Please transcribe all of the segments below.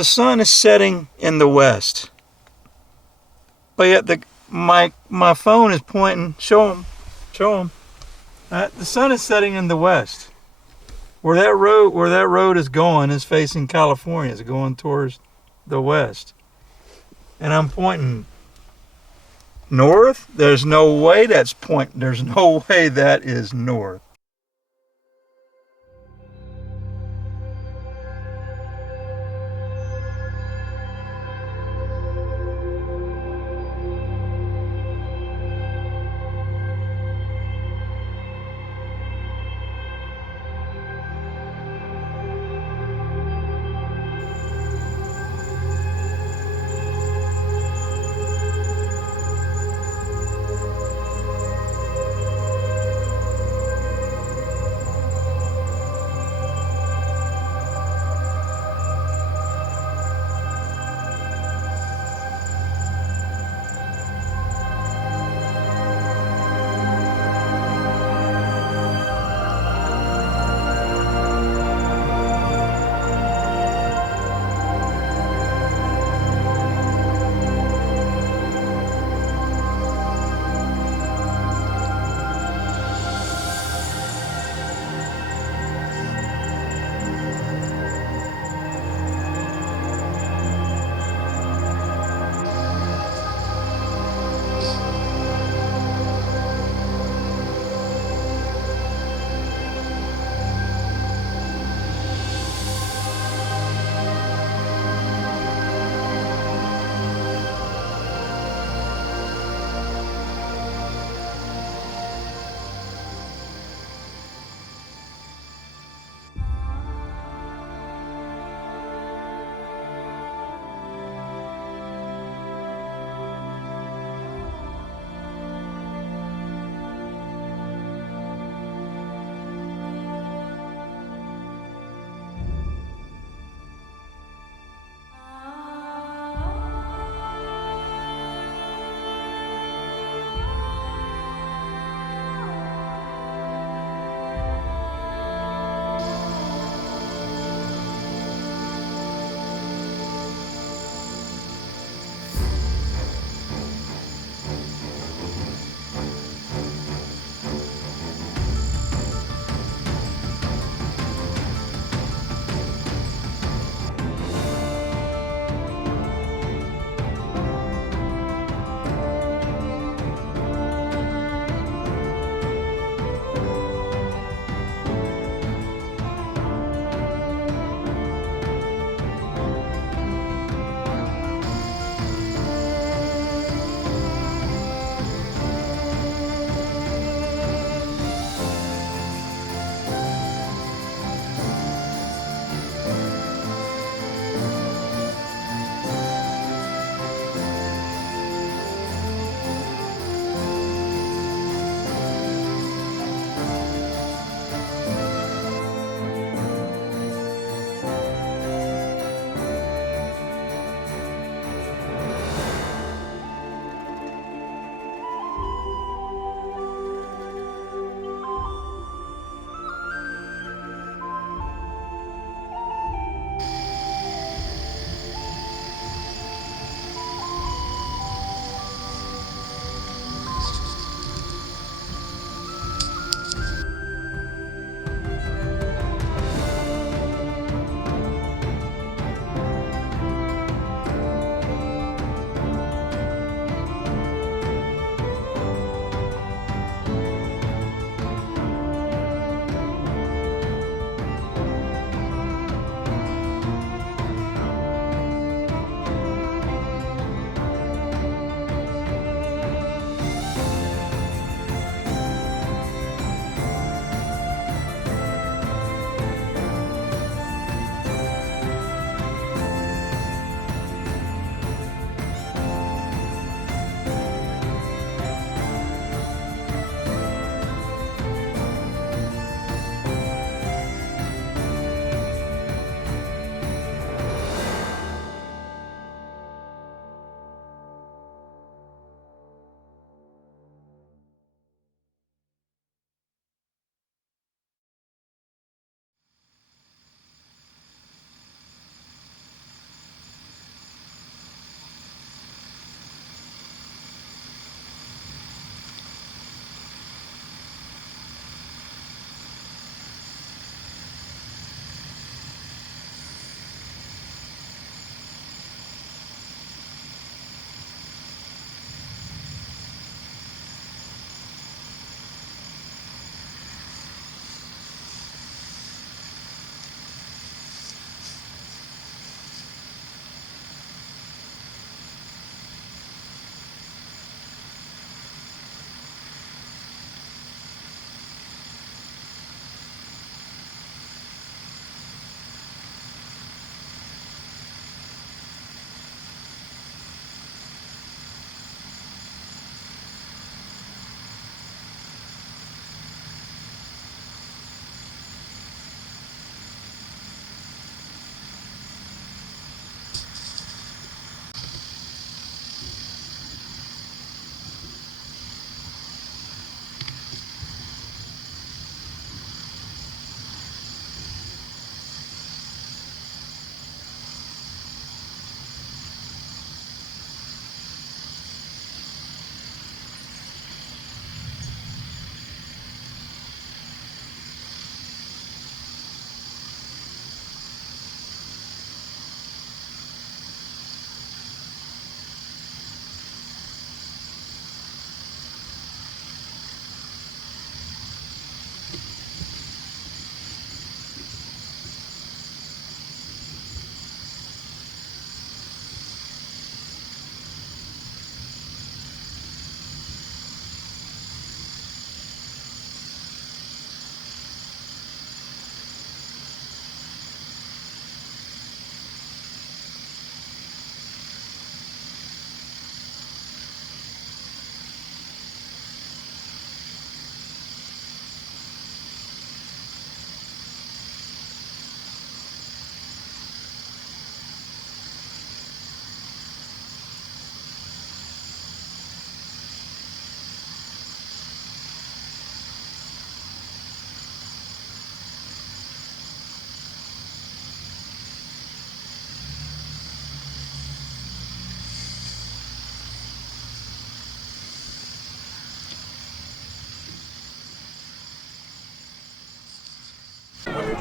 the sun is setting in the west, but yet my phone is pointing. Show them. The sun is setting in the west. Where that road is going is facing California. It's going towards the west, and I'm pointing north. There's no way that's pointing. There's no way that is north.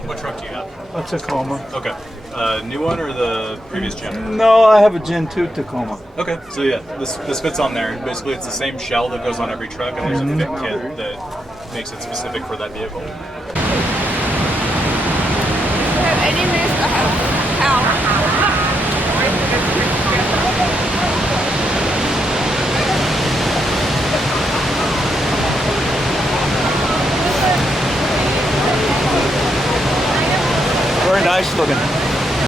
What truck do you have? A Tacoma. Okay. New one or the previous gen? No, I have a Gen 2 Tacoma. Okay, so yeah, this fits on there. Basically, it's the same shell that goes on every truck, and there's a fit kit that makes it specific for that vehicle. Have any missed a house? Very nice looking.